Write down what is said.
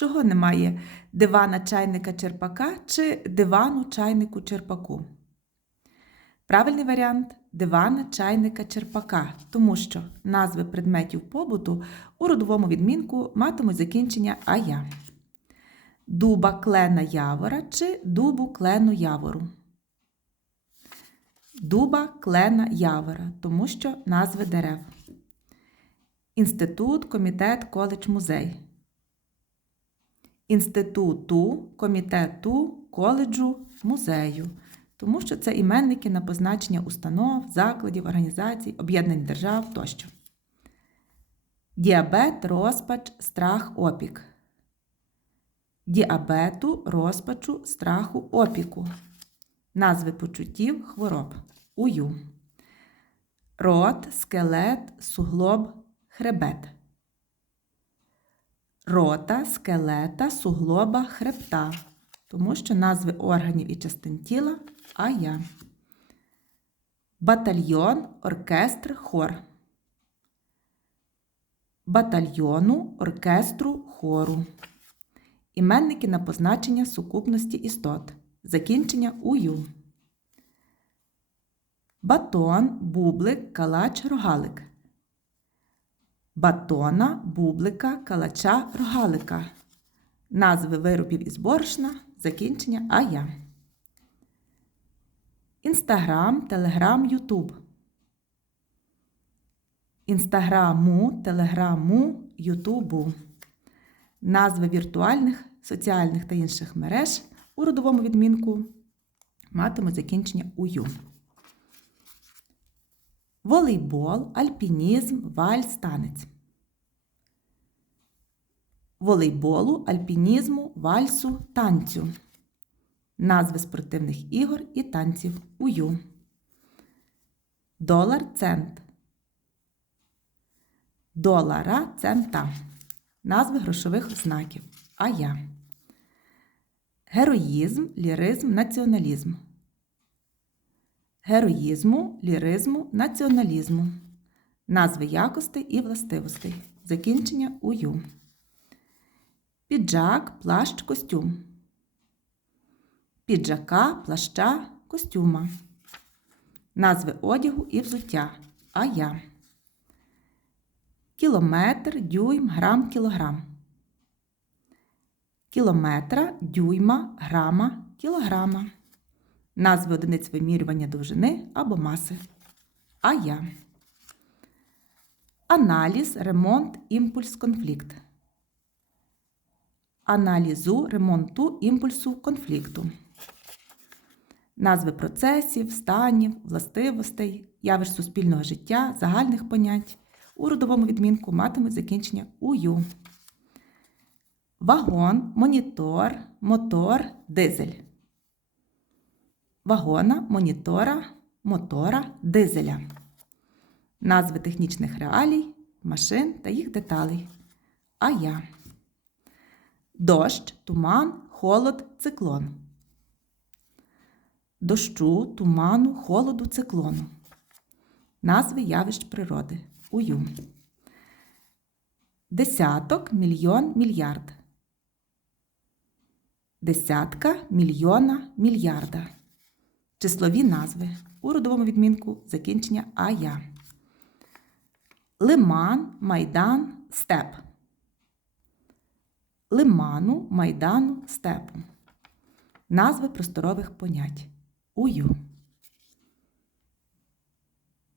Чого немає дивана чайника черпака чи дивану чайнику черпаку? Правильний варіант дивана чайника черпака, тому що назви предметів побуту у родовому відмінку матимуть закінчення ая. Дуба клена явора чи дубу клену явору. Дуба клена явора, тому що назви дерев. Інститут, комітет, коледж, музей. Інституту, комітету, коледжу, музею. Тому що це іменники на позначення установ, закладів, організацій, об'єднань держав тощо. Діабет, розпач, страх, опік. Діабету, розпачу, страху, опіку. Назви почуттів, хвороб. Ую. Рот, скелет, суглоб, хребет. Рота, скелета, суглоба, хребта. Тому що назви органів і частин тіла ая. Батальйон, оркестр, хор. Батальйону, оркестру, хору. Іменники на позначення сукупності істот. Закінчення ую. Батон, бублик, калач, рогалик. Батона, бублика, калача, рогалика. Назви виробів із борошна. Закінчення ая. Інстаграм, Телеграм, Ютуб. Інстаграму, Телеграму, Ютубу. Назви віртуальних, соціальних та інших мереж у родовому відмінку матимуть закінчення ую. Волейбол, альпінізм, вальс, танець. Волейболу, альпінізму, вальсу, танцю. Назви спортивних ігор і танців ую. Долар цент. Долара цента. Назви грошових знаків. Ая. Героїзм, ліризм, націоналізм. Героїзму, ліризму, націоналізму. Назви якостей і властивостей. Закінчення ую. Піджак, плащ, костюм. Піджака, плаща, костюма. Назви одягу і взуття. Ая. Кілометр, дюйм, грам, кілограм. Кілометра, дюйма, грама, кілограма. Назви одиниць вимірювання довжини або маси. Ая. Аналіз, ремонт, імпульс, конфлікт. Аналізу, ремонту, імпульсу, конфлікту. Назви процесів, станів, властивостей, явищ суспільного життя, загальних понять. У родовому відмінку матимуть закінчення ую. Вагон, монітор, мотор, дизель. Вагона, монітора, мотора, дизеля. Назви технічних реалій, машин та їх деталей. Ая. Дощ, туман, холод, циклон. Дощу, туману, холоду, циклону. Назви явищ природи. Ую. Десяток, мільйон, мільярд. Десятка, мільйона, мільярда. Числові назви. У родовому відмінку закінчення ая. Лиман, майдан, степ. Лиману, майдану, степу. Назви просторових понять. Ую.